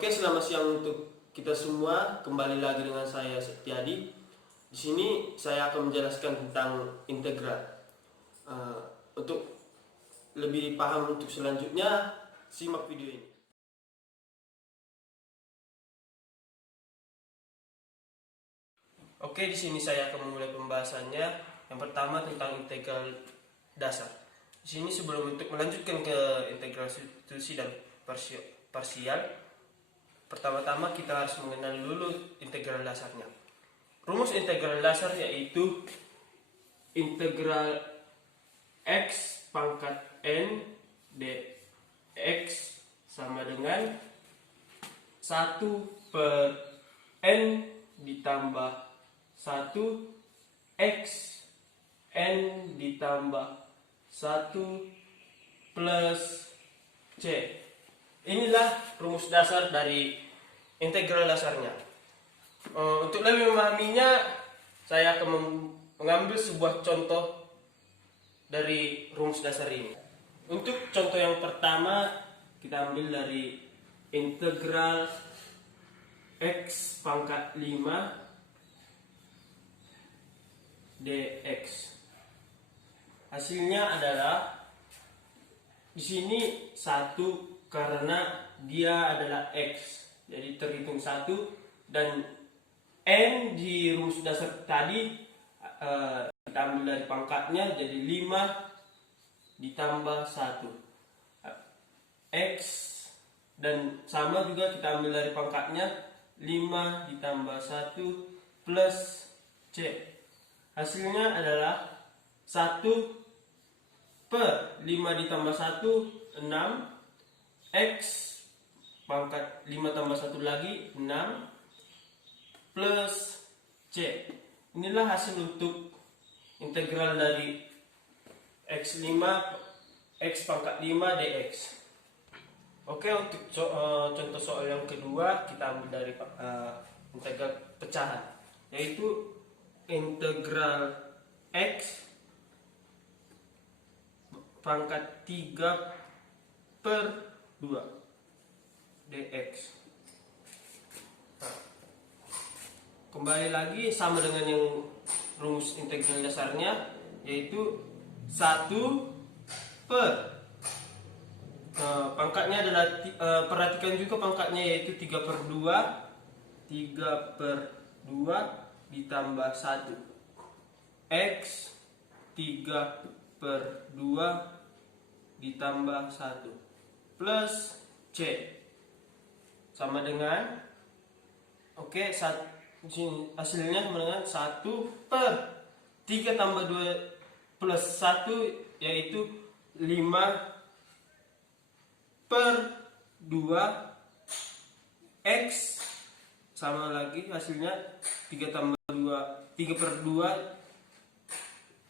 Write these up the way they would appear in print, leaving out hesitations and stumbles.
Oke, selamat siang untuk kita semua. Kembali lagi dengan saya Setiadi. Di sini saya akan menjelaskan tentang integral. Untuk lebih paham untuk selanjutnya, simak video ini. Oke, di sini saya akan memulai pembahasannya. Yang pertama tentang integral dasar. Di sini sebelum untuk melanjutkan ke integral substitusi dan parsial, pertama-tama kita harus mengenal dulu integral dasarnya. Rumus integral dasar yaitu integral x pangkat n dx sama dengan 1 per n ditambah 1 x n ditambah 1 plus c. Inilah rumus dasar dari integral dasarnya. Untuk lebih memahaminya, saya akan mengambil sebuah contoh dari rumus dasar ini. Untuk contoh yang pertama, kita ambil dari integral x pangkat 5 dx. Hasilnya adalah di sini 1 karena dia adalah x, jadi terhitung 1, dan n di rumus dasar tadi kita ambil dari pangkatnya, jadi 5 ditambah 1 x, dan sama juga kita ambil dari pangkatnya 5 ditambah 1 plus c. Hasilnya adalah 1 per 5 ditambah 1 6, x pangkat 5 tambah 1 lagi 6 plus c. Inilah hasil untuk integral dari x5 x pangkat 5 dx. Oke, untuk contoh soal yang kedua, kita ambil dari integral pecahan, yaitu integral x pangkat 3 per 2 dx. Kembali lagi sama dengan yang rumus integral dasarnya, yaitu 1 per pangkatnya adalah perhatikan juga pangkatnya, yaitu 3 per 2 ditambah 1 x 3 per 2 ditambah 1 plus c sama dengan hasilnya sama dengan 1 per 3 tambah 2 plus 1, yaitu 5 per 2 x sama lagi hasilnya 3 tambah 2 3 per 2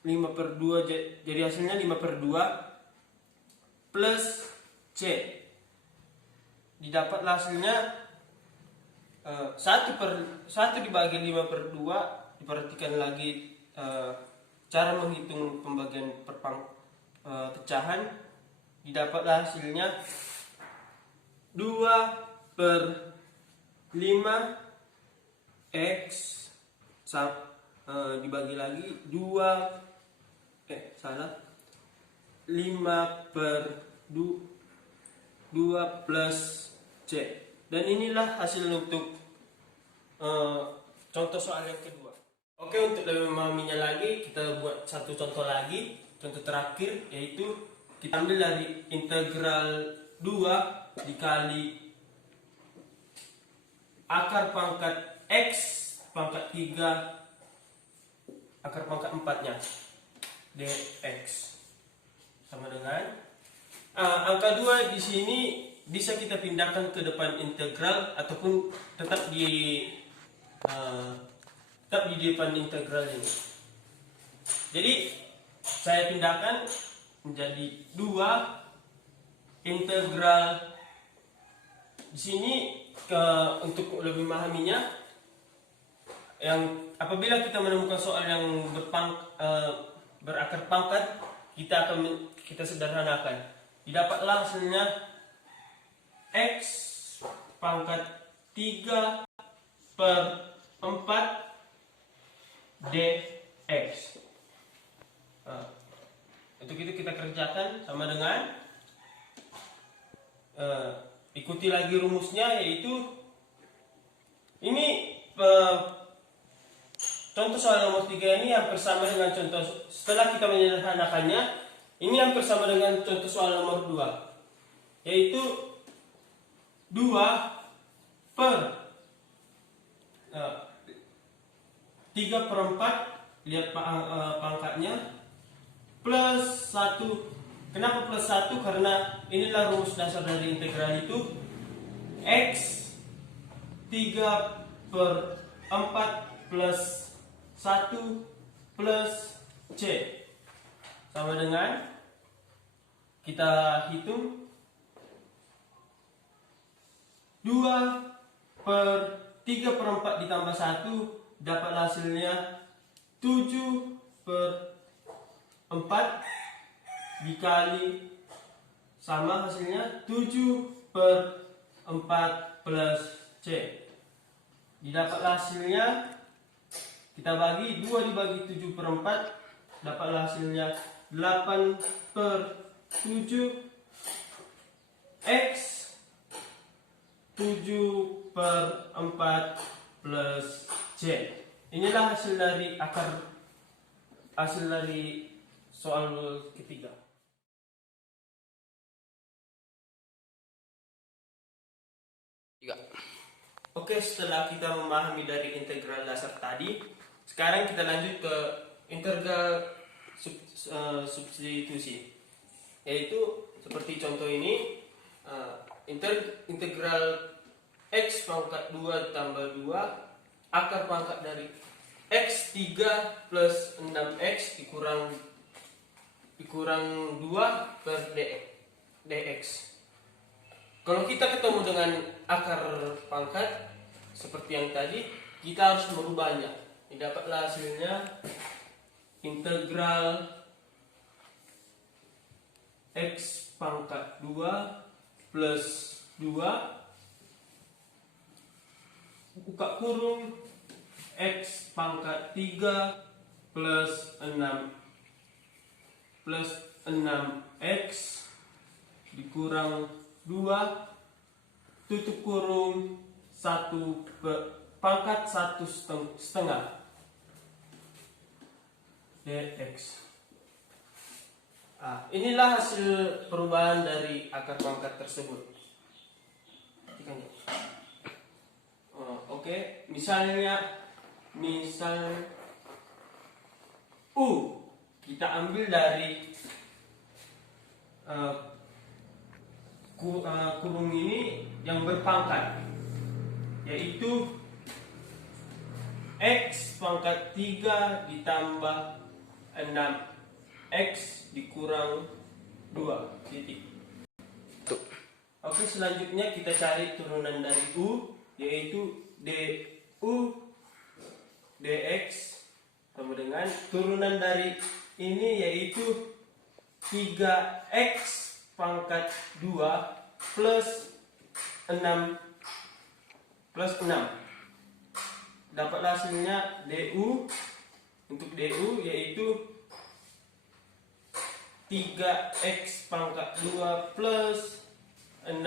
5 per 2, jadi hasilnya 5 per 2 plus c. Didapatlah hasilnya 1 dibagi 5 per 2. Diperhatikan lagi cara menghitung pembagian pecahan. Didapatlah hasilnya 2 per 5 x dibagi lagi 5 per 2 plus c. Dan inilah hasil untuk contoh soal yang kedua. Oke, untuk lebih memahaminya lagi, kita buat satu contoh lagi, contoh terakhir, yaitu kita ambil dari integral 2 dikali akar pangkat x pangkat 3 akar pangkat 4 nya dx sama dengan angka 2 di sini bisa kita pindahkan ke depan integral ataupun tetap di depan integral ini. Jadi saya pindahkan menjadi 2 integral di sini untuk lebih memahaminya, yang apabila kita menemukan soal yang berakar pangkat, kita sederhanakan. Didapatlah hasilnya x pangkat 3 per 4 dx. Untuk itu kita kerjakan sama dengan ikuti lagi rumusnya, yaitu ini contoh soal nomor 3 ini hampir sama dengan contoh setelah kita menyederhanakannya, ini hampir sama dengan contoh soal nomor 2, yaitu 2 per 3 per 4, lihat pangkatnya, plus 1. Kenapa plus 1? Karena inilah rumus dasar dari integral itu. X 3 per 4 plus 1 plus C sama dengan, kita hitung, 2 per 3 per 4 ditambah 1 dapat hasilnya 7 per 4 dikali, sama hasilnya 7 per 4 plus C. Didapat hasilnya, kita bagi 2 dibagi 7 per 4, dapat hasilnya 8 per 7 X 7 per 4 plus C. Inilah hasil dari soal ketiga. Oke, setelah kita memahami dari integral dasar tadi, sekarang kita lanjut ke integral substitusi, yaitu seperti contoh ini, integral X pangkat 2 tambah 2 akar pangkat dari X 3 plus 6X dikurang 2 per dx. Kalau kita ketemu dengan akar pangkat seperti yang tadi, kita harus merubahnya. Didapatlah hasilnya integral X pangkat 2 plus 2 buka kurung X pangkat 3 plus 6x dikurang 2 tutup kurung 1 pangkat 1 setengah dx. Inilah hasil perubahan dari akar pangkat tersebut. Oke, misal U kita ambil dari kurung ini yang berpangkat, yaitu X pangkat 3 ditambah 6X dikurang 2 titik. Oke, selanjutnya kita cari turunan dari U, yaitu du dx sama dengan turunan dari ini, yaitu 3x pangkat 2 plus 6 dapat hasilnya du. Untuk du yaitu 3x pangkat 2 plus 6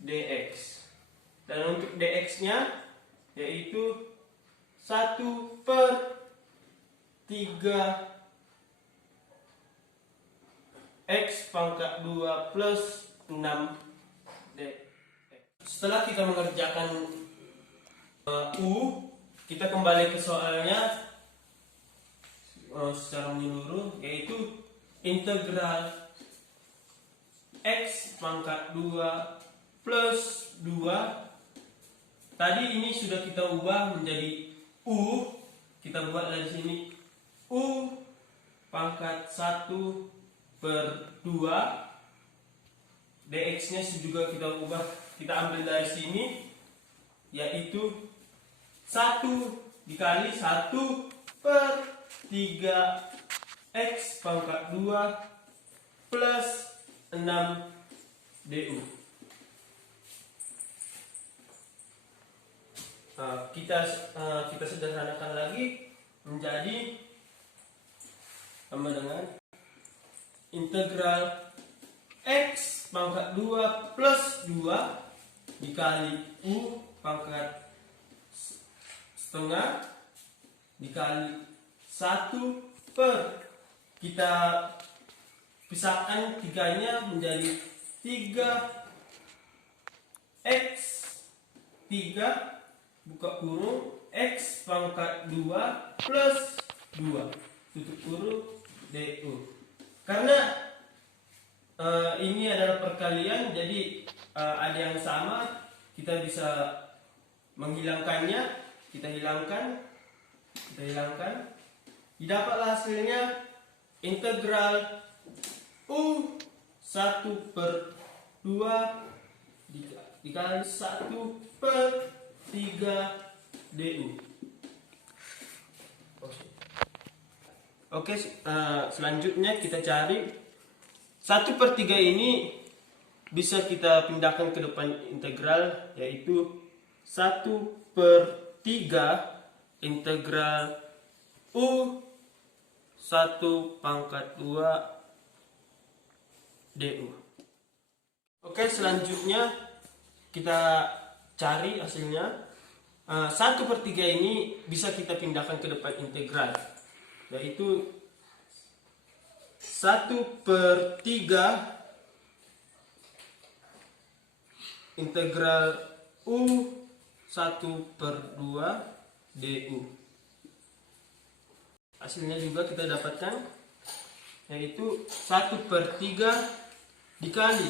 dx. Dan untuk dx nya yaitu 1 per 3x pangkat 2 plus 6 dx. Setelah kita mengerjakan U, kita kembali ke soalnya secara menyeluruh, yaitu integral X pangkat 2 plus 2. Tadi ini sudah kita ubah menjadi U. Kita buat dari sini U pangkat 1 per 2. Dx nya juga kita ubah, kita ambil dari sini, yaitu 1 dikali 1 per 3x pangkat 2 plus 6 du. kita sederhanakan lagi menjadi sama dengan integral x pangkat 2 plus 2 dikali u pangkat setengah dikali 1 per, kita pisahkan tiganya menjadi 3x 3 buka kurung x pangkat 2 plus 2 tutup kurung du. Karena ini adalah perkalian, jadi ada yang sama, kita bisa menghilangkannya. Kita hilangkan, didapatlah hasilnya integral u 1 per 2 dikali 1 per 3 du. Oke, selanjutnya kita cari 1 per 3 ini bisa kita pindahkan ke depan integral, yaitu 1 per 3 integral u 1 pangkat 2 du. Oke, selanjutnya kita cari hasilnya. 1 per 3 ini bisa kita pindahkan ke depan integral, yaitu 1 per 3 integral u 1 per 2 du. Hasilnya juga kita dapatkan, yaitu 1 per 3 dikali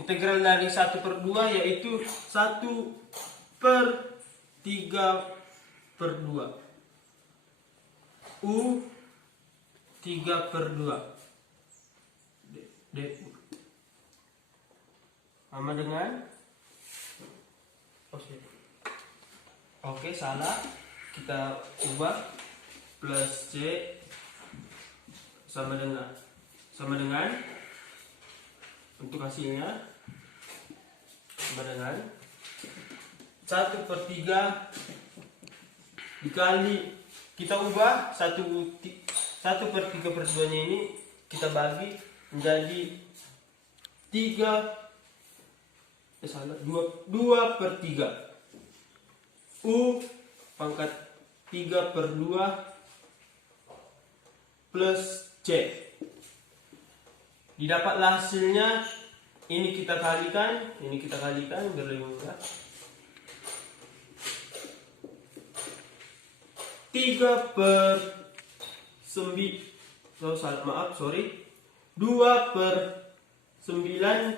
integral dari 1 per 2, yaitu 1 per 3 per 2 u 3 per 2 du sama dengan oke, salah, kita ubah, plus c sama dengan untuk hasilnya sama dengan 1 per 3 dikali, kita ubah 1 per 3 per 2 nya ini kita bagi menjadi 2 per 3 u pangkat 3 per 2 plus c. Didapatlah hasilnya, ini kita kalikan berlima 3 per 9 2 per 9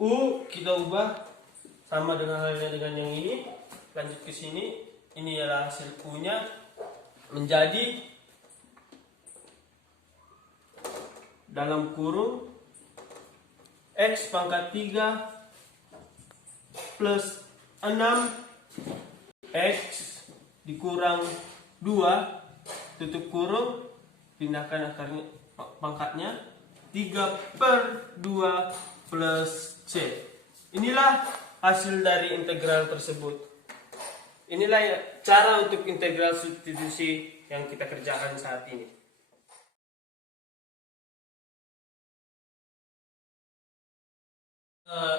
u kita ubah sama dengan halnya dengan yang ini. Lanjut ke sini, ini adalah hasil u nya menjadi dalam kurung x pangkat 3 plus 6 x dikurang 2 tutup kurung, pindahkan akarnya pangkatnya 3 per 2 plus c. Inilah hasil dari integral tersebut. Inilah cara untuk integral substitusi yang kita kerjakan saat ini.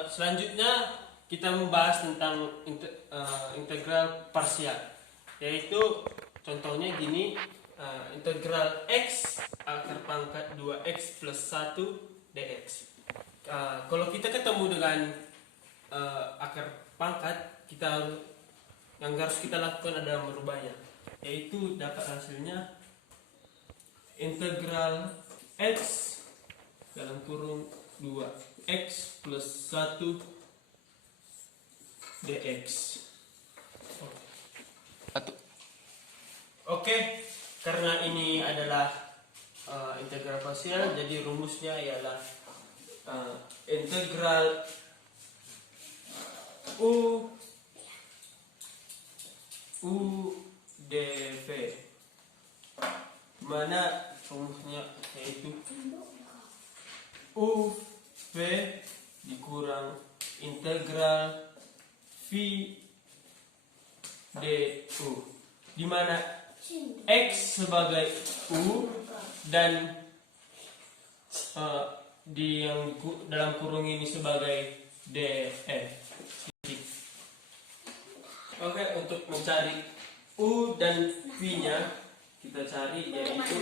Selanjutnya kita membahas tentang integral parsial, yaitu contohnya gini, integral x akar pangkat 2x plus 1 dx. Kalau kita ketemu dengan akar pangkat, yang harus kita lakukan adalah merubahnya, yaitu dapat hasilnya integral x dalam kurung 2x plus 1 dx. Oke, karena ini adalah integral parsial, jadi rumusnya ialah integral u dv, mana rumusnya yaitu u v dikurang integral v du, di mana X sebagai U dan di yang dalam kurung ini sebagai DF. Oke, untuk mencari U dan V-nya kita cari, yaitu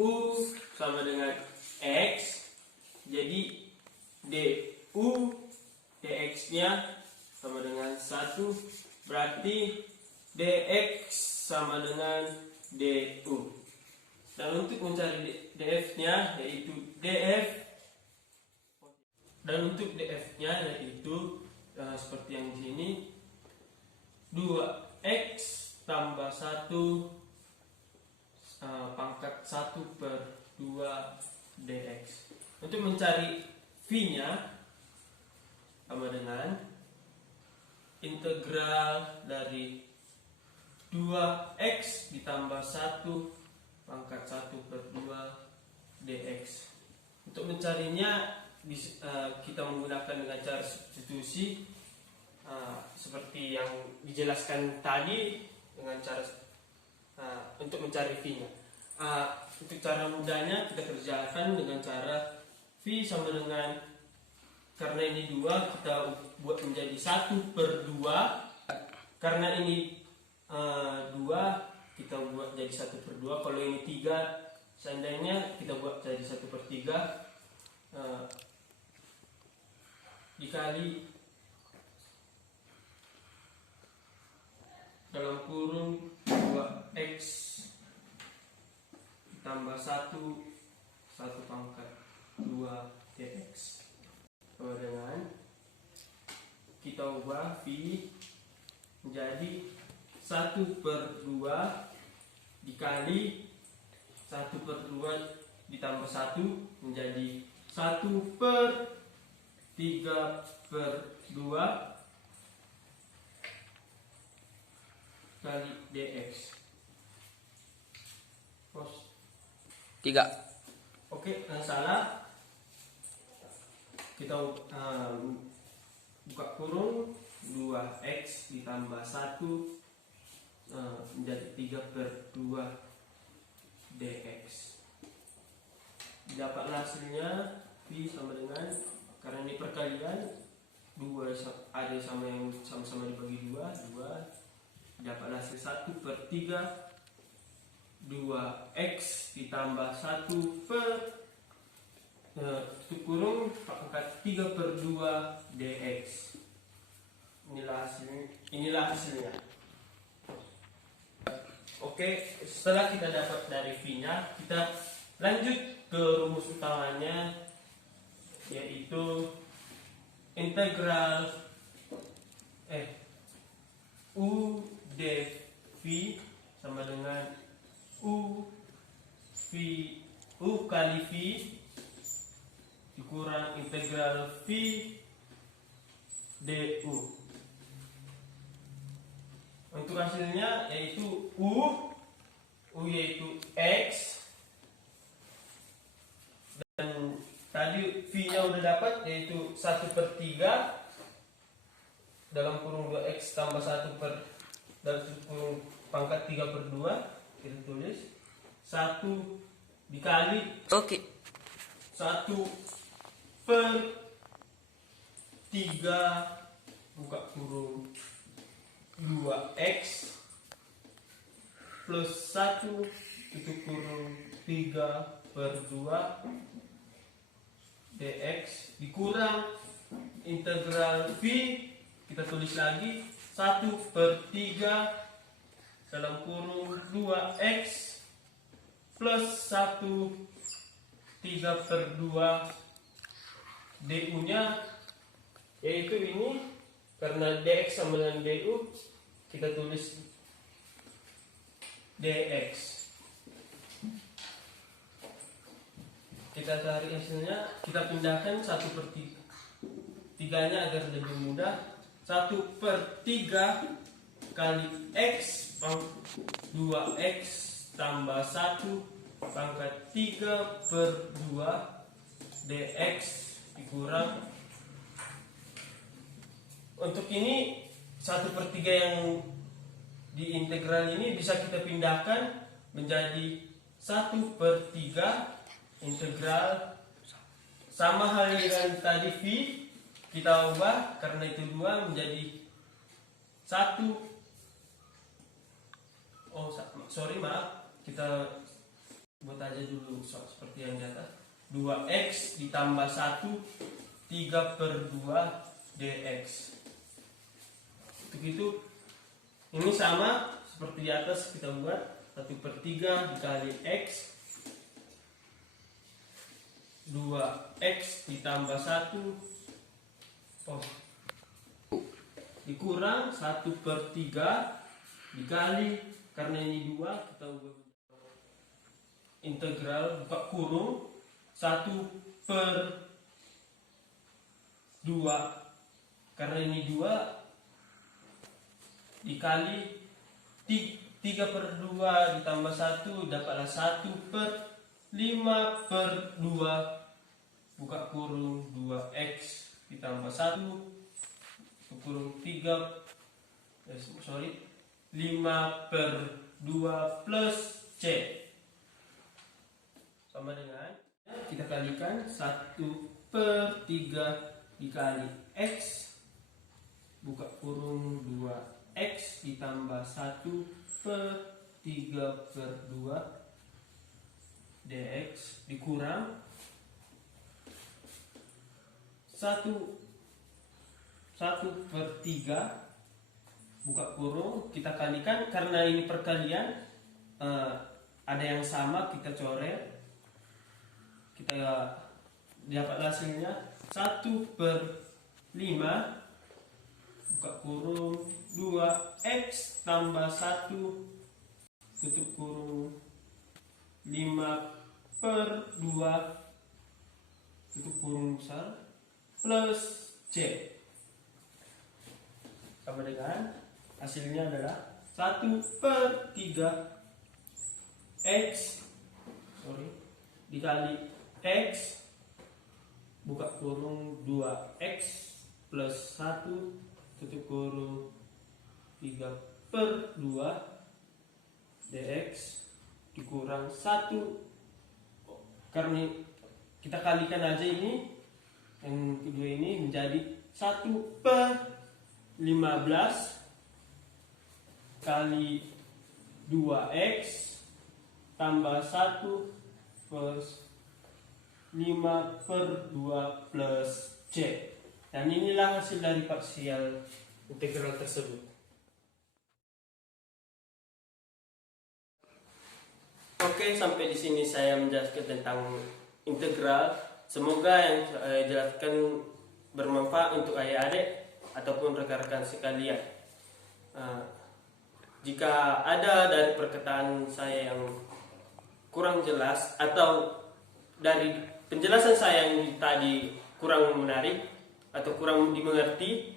U sama dengan X, jadi DU DX-nya sama dengan 1, berarti DX sama dengan DU. Dan untuk mencari DF-nya yaitu DF, dan untuk DF-nya yaitu seperti yang di sini, 2X tambah 1 pangkat 1 per 2 DX. Untuk mencari V-nya sama dengan integral dari 2X ditambah 1 pangkat 1 per 2 DX. Untuk mencarinya kita menggunakan dengan cara substitusi seperti yang dijelaskan tadi, dengan cara untuk mencari V-nya. Untuk cara mudahnya kita kerjakan dengan cara V sama dengan, karena ini 2 kita buat menjadi 1 per 2, karena ini 2 kita buat jadi 1 per 2, kalau ini 3 seandainya kita buat jadi 1 per 3 dikali dalam kurung 2X ditambah 1 pangkat 2 DX, sama dengan kita ubah V menjadi 1 per 2 dikali 1 per 2 ditambah 1 menjadi 1 per 3 per 2 kali DX. 3. Oke, salah. Kita buka kurung 2X ditambah 1 menjadi 3 per 2 DX. Dapatlah hasilnya V sama dengan, karena ini perkalian 2 ada sama yang sama-sama dibagi 2, dapatlah hasil 1 per 3 2X ditambah 1 per tutup kurung pangkat 3 per 2 DX. Inilah hasilnya. Oke, setelah kita dapat dari V-nya, kita lanjut ke rumus utamanya, yaitu integral U dV sama dengan U kali V dikurang integral V du. Untuk hasilnya yaitu U yaitu X, dan tadi V-nya udah dapat yaitu 1 per 3 dalam kurung 2X tambah 1 per dalam kurung pangkat 3 per 2, kita tulis 1 dikali 1 per 3 buka kurung 2X plus 1 tutup kurung 3 per 2 DX dikurang integral V, kita tulis lagi 1 per 3 dalam kurung 2X plus 1 3 per 2 DU nya, yaitu ini, karena DX sama dengan DU kita tulis DX. Kita cari hasilnya, kita pindahkan 1 per 3 nya agar lebih mudah. 1 per 3 kali X 2X tambah 1 pangkat 3 per 2 DX dikurang. Untuk ini 1 per 3 yang di integral ini bisa kita pindahkan menjadi 1/3 integral sama hal dengan tadi V, kita ubah karena itu 2 menjadi 1. Maaf, kita buat aja dulu seperti yang di atas. 2x ditambah 1 3/2 dx. Untuk itu ini sama seperti di atas, kita buat 1/3 dikali x, 2x ditambah 1 dikurang 1/3 dikali, karena ini 2 kita ubah integral buka kurung 1/2, karena ini 2 dikali 3/2 ditambah 1 dapatlah 1/5/2 buka kurung 2x ditambah 1 kurung 5/2 plus c sama dengan, kita kalikan 1/3 dikali x buka kurung 2x ditambah 1/3/2 dx dikurang 1/3 buka kurung, kita kalikan karena ini perkalian, ada yang sama kita coret, kita dapat hasilnya 1/5 buka kurung 2x tambah 1 tutup kurung 5/2 tutup kurung besar plus c sama dengan hasilnya adalah 1/3 x dikali x buka kurung 2x plus 1 tutup kurung 3/2 dx dikurang 1, karena kita kalikan aja ini yang kedua ini menjadi 1/15 kali 2x tambah 1 plus 5/2 plus c, dan inilah hasil dari parsial integral tersebut. Oke, sampai di sini saya menjelaskan tentang integral. Semoga yang saya jelaskan bermanfaat untuk adik-adik ataupun rekan-rekan sekalian. Jika ada dari perkataan saya yang kurang jelas atau dari penjelasan saya yang tadi kurang menarik atau kurang dimengerti,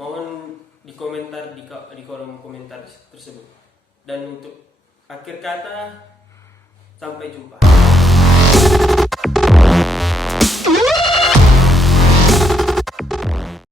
mohon di komentar di kolom komentar tersebut. Dan untuk akhir kata, sampai jumpa.